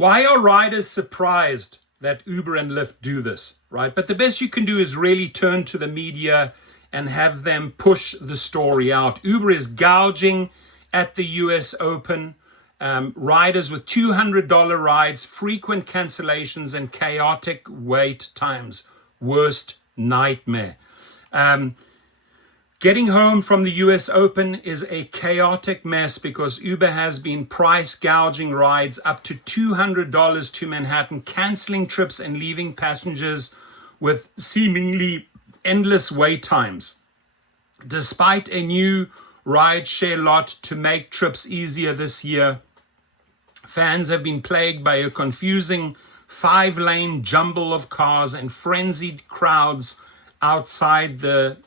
Why are riders surprised that Uber and Lyft do this, right? But the best you can do is really turn to the media and have them push the story out. Uber is gouging at the US Open. Riders with $200 rides, frequent cancellations, and chaotic wait times. Worst nightmare. Getting home from the US Open is a chaotic mess because Uber has been price gouging rides up to $200 to Manhattan, canceling trips and leaving passengers with seemingly endless wait times. Despite a new rideshare lot to make trips easier this year, fans have been plagued by a confusing 5-lane jumble of cars and frenzied crowds outside the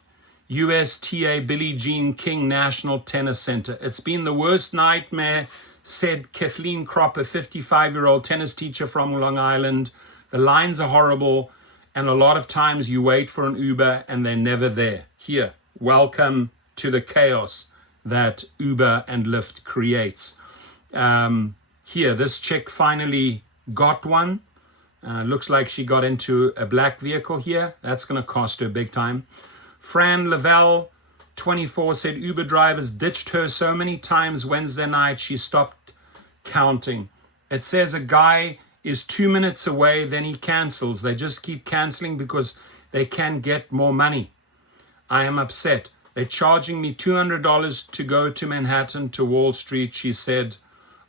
USTA Billie Jean King National Tennis Center. It's been the worst nightmare, said Kathleen Kropp, a 55-year-old tennis teacher from Long Island. The lines are horrible, and a lot of times you wait for an Uber and they're never there. Here, welcome to the chaos that Uber and Lyft creates. Here, this chick finally got one. Looks like she got into a black vehicle here. That's going to cost her big time. Fran Lavelle, 24, said Uber drivers ditched her so many times Wednesday night she stopped counting. It says a guy is 2 minutes away, then he cancels. They just keep canceling because they can get more money. I am upset. They're charging me $200 to go to Manhattan to Wall Street, she said,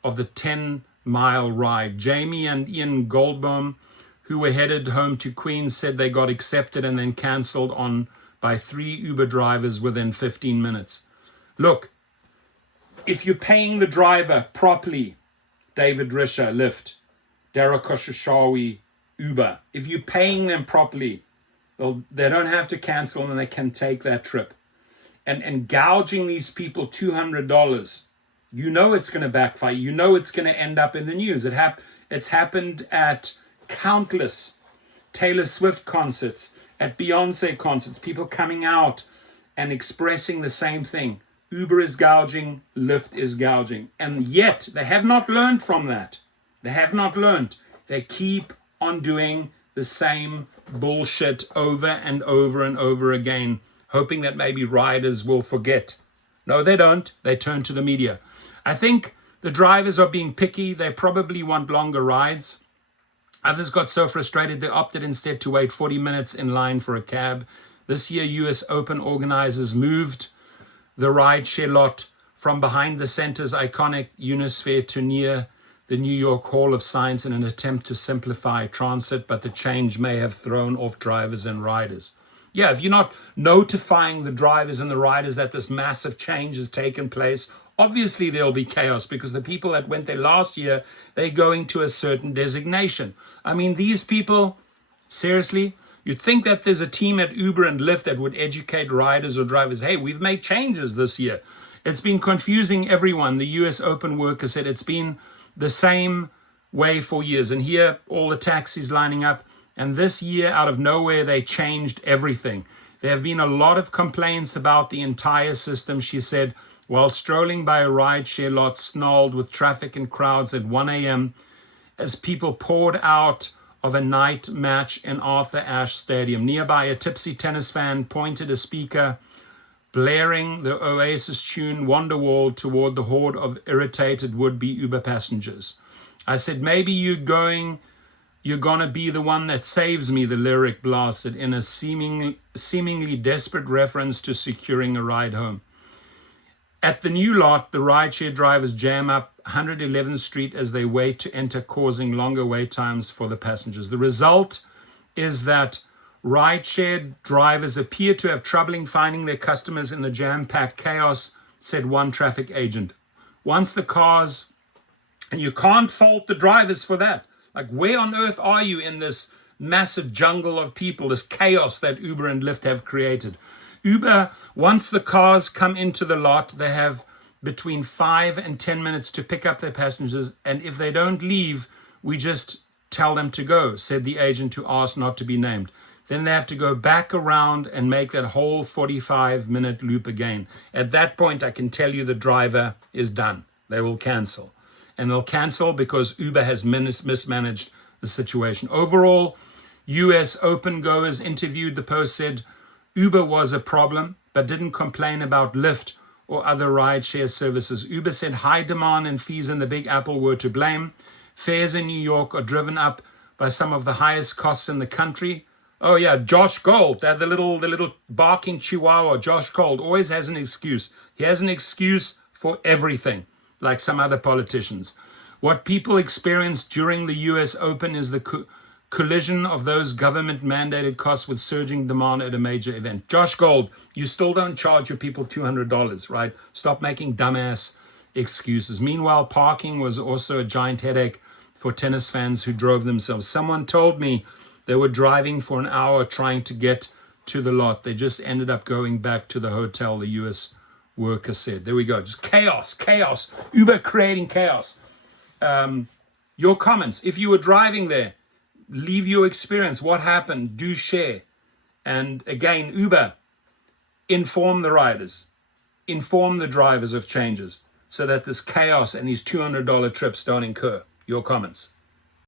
of the 10-mile ride. Jamie and Ian Goldbaum, who were headed home to Queens, said they got accepted and then canceled on by 3 Uber drivers within 15 minutes. Look, if you're paying the driver properly, David Risher, Lyft, Dara Khosrowshahi, Uber, if you're paying them properly, well, they don't have to cancel and they can take that trip. And gouging these people $200, you know it's going to backfire. You know it's going to end up in the news. It's happened at countless Taylor Swift concerts, at Beyonce concerts, people coming out and expressing the same thing. Uber is gouging, Lyft is gouging. And yet, they have not learned from that. They have not learned. They keep on doing the same bullshit over and over and over again, hoping that maybe riders will forget. No, they don't. They turn to the media. I think the drivers are being picky. They probably want longer rides. Others got so frustrated they opted instead to wait 40 minutes in line for a cab. This year, US Open organizers moved the rideshare lot from behind the center's iconic Unisphere to near the New York Hall of Science in an attempt to simplify transit, but the change may have thrown off drivers and riders. Yeah, if you're not notifying the drivers and the riders that this massive change has taken place, obviously there'll be chaos because the people that went there last year, they're going to a certain designation. I mean, these people, seriously, you'd think that there's a team at Uber and Lyft that would educate riders or drivers. Hey, we've made changes this year. It's been confusing everyone. The US Open worker said it's been the same way for years. And here, all the taxis lining up. And this year, out of nowhere, they changed everything. There have been a lot of complaints about the entire system, she said, while strolling by a rideshare lot snarled with traffic and crowds at 1 a.m. as people poured out of a night match in Arthur Ashe Stadium. Nearby, a tipsy tennis fan pointed a speaker blaring the Oasis tune Wonderwall toward the horde of irritated would-be Uber passengers. I said, maybe you're gonna be the one that saves me, the lyric blasted in a seemingly desperate reference to securing a ride home. At the new lot, the rideshare drivers jam up 111th Street as they wait to enter, causing longer wait times for the passengers. The result is that rideshare drivers appear to have trouble finding their customers in the jam-packed chaos, said one traffic agent. Once the cars, and you can't fault the drivers for that. Like, where on earth are you in this massive jungle of people, this chaos that Uber and Lyft have created? Uber, once the cars come into the lot, they have between 5 and 10 minutes to pick up their passengers. And if they don't leave, we just tell them to go, said the agent who asked not to be named. Then they have to go back around and make that whole 45-minute loop again. At that point, I can tell you the driver is done. They will cancel. and they'll cancel because Uber has mismanaged the situation. Overall, US Open goers interviewed, the post said Uber was a problem, but didn't complain about Lyft or other rideshare services. Uber said high demand and fees in the Big Apple were to blame. Fares in New York are driven up by some of the highest costs in the country. Oh yeah, Josh Gold, the little barking chihuahua, Josh Gold, always has an excuse. He has an excuse for everything, like some other politicians. What people experienced during the US Open is the collision of those government-mandated costs with surging demand at a major event. Josh Gold, you still don't charge your people $200, right? Stop making dumbass excuses. Meanwhile, parking was also a giant headache for tennis fans who drove themselves. Someone told me they were driving for an hour trying to get to the lot. They just ended up going back to the hotel, the US worker said. There we go. Just chaos. Uber creating chaos. Your comments. If you were driving there, leave your experience. What happened? Do share. And again, Uber, inform the riders. Inform the drivers of changes so that this chaos and these $200 trips don't incur. Your comments.